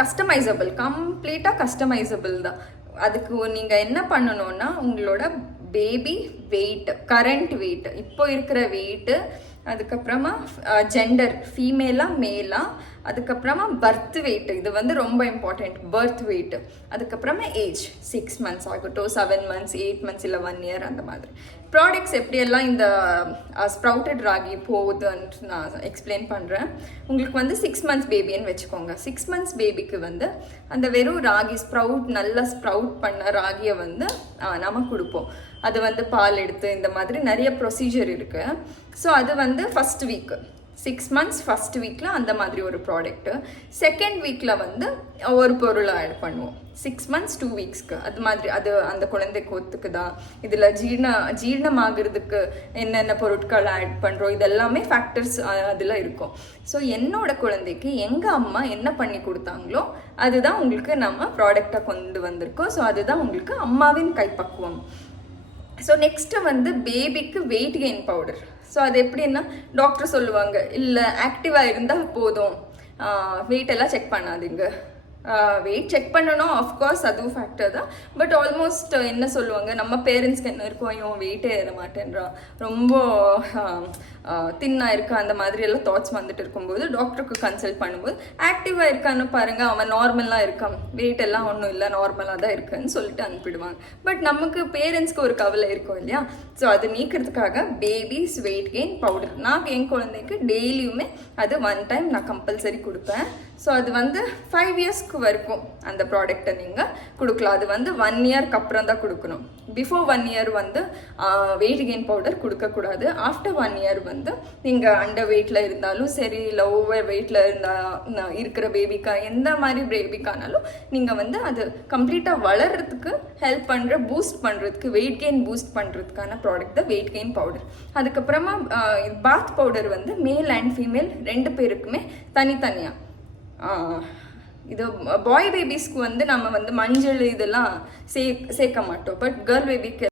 Customisable, கம்ப்ளீட்டாக customisable தான். அதுக்கு நீங்கள் என்ன பண்ணணும்னா உங்களோட பேபி வெயிட், கரண்ட் வெயிட், இப்போ இருக்கிற வெயிட்டு, அதுக்கப்புறமா ஜெண்டர், ஃபீமேலா மேலா, அதுக்கப்புறமா பர்த் வெயிட், இது வந்து ரொம்ப இம்பார்ட்டண்ட், பர்த் வெயிட், அதுக்கப்புறமா ஏஜ் 6 months ஆகட்டும், 7 months, 8 months, இல்லை 1 year, அந்த மாதிரி. ப்ராடக்ட்ஸ் எப்படியெல்லாம் இந்த ஸ்ப்ரவுட்டட் ராகி போகுதுன்ட்டு நான் எக்ஸ்பிளைன் பண்ணுறேன். உங்களுக்கு வந்து 6 months பேபின்னு வச்சுக்கோங்க. 6 months பேபிக்கு வந்து அந்த வெறும் ராகி ஸ்ப்ரவுட், நல்லா ஸ்ப்ரவுட் பண்ண ராகியை வந்து நம்ம கொடுப்போம். அது வந்து பால் எடுத்து இந்த மாதிரி நிறைய ப்ரொசீஜர் இருக்குது. ஸோ அது வந்து ஃபஸ்ட் வீக்கு, 6 months ஃபஸ்ட் வீக்கில் அந்த மாதிரி ஒரு ப்ராடக்ட்டு. செகண்ட் வீக்கில் வந்து ஒரு பொருளை ஆட் பண்ணுவோம். 6 months 2 weeksக்கு அது மாதிரி. அது அந்த குழந்தைக்கு ஒத்துக்குதா, இதில் ஜீரணமாகிறதுக்கு என்னென்ன பொருட்கள் ஆட் பண்ணுறோம், இதெல்லாமே ஃபேக்டர்ஸ் அதில் இருக்கும். ஸோ என்னோட குழந்தைக்கு எங்கள் அம்மா என்ன பண்ணி கொடுத்தாங்களோ அதுதான் உங்களுக்கு நம்ம ப்ராடக்டாக கொண்டு வந்திருக்கோம். ஸோ அதுதான் உங்களுக்கு அம்மாவின் கைப்பக்குவம். ஸோ நெக்ஸ்ட்டு வந்து பேபிக்கு வெயிட் கெயின் பவுடர். ஸோ அது எப்படின்னா டாக்டர் சொல்லுவாங்க, இல்லை ஆக்டிவாக இருந்தால் போதும், வெயிட் எல்லாம் செக் பண்ணாதீங்க. வெயிட் செக் பண்ணணும், ஆஃப்கோர்ஸ் அதுவும் ஃபேக்டர் தான். பட் ஆல்மோஸ்ட் என்ன சொல்லுவாங்க, நம்ம பேரண்ட்ஸ்க்கு என்ன இருக்கும், இவன் வெயிட்டே ஏற மாட்டேன்றான், ரொம்ப தின்னாக இருக்கா, அந்த மாதிரி எல்லாம் தாட்ஸ் வந்துட்டு இருக்கும்போது டாக்டருக்கு கன்சல்ட் பண்ணும்போது ஆக்டிவாக இருக்கான்னு பாருங்கள், அவன் நார்மலாக இருக்கான், வெயிட் எல்லாம் ஒன்றும் இல்லை, நார்மலாக தான் இருக்குன்னு சொல்லிட்டு அனுப்பிடுவாங்க. பட் நமக்கு பேரண்ட்ஸ்க்கு ஒரு கவலை இருக்கும் இல்லையா? ஸோ அது நீக்கிறதுக்காக பேபிஸ் வெயிட் கெயின் பவுடர் நான் என் குழந்தைக்கு டெய்லியுமே அது 1 time நான் கம்பல்சரி கொடுப்பேன். ஸோ அது வந்து 5 yearsக்கு வரைக்கும் அந்த ப்ராடக்டை நீங்கள் கொடுக்கலாம். அது வந்து 1 yearக்கு அப்புறம் தான் கொடுக்கணும். பிஃபோர் 1 year வந்து வெயிட் கெயின் பவுடர் கொடுக்கக்கூடாது. ஆஃப்டர் 1 year வந்து நீங்கள் அண்டர் வெயிட்டில் இருந்தாலும் சரி, இல்லை ஓவர் வெயிட்டில் இருக்கிற பேபிக்கா, எந்த மாதிரி பேபிக்கானாலும் நீங்கள் வந்து அது கம்ப்ளீட்டாக வளர்கிறதுக்கு ஹெல்ப் பண்ணுற, பூஸ்ட் பண்ணுறதுக்கு, வெயிட் கெயின் பூஸ்ட் பண்ணுறதுக்கான ப்ராடக்ட் தான் வெயிட் கெயின் பவுடர். அதுக்கப்புறமா பாத் பவுடர் வந்து மேல் அண்ட் ஃபீமேல் 2 பேருக்குமே தனித்தனியாக. இது பாய் பேபிஸ்க்கு வந்து நம்ம வந்து மஞ்சள் இதெல்லாம் சேர்க்க மாட்டோம். பட் கேர்ள் பேபிக்கு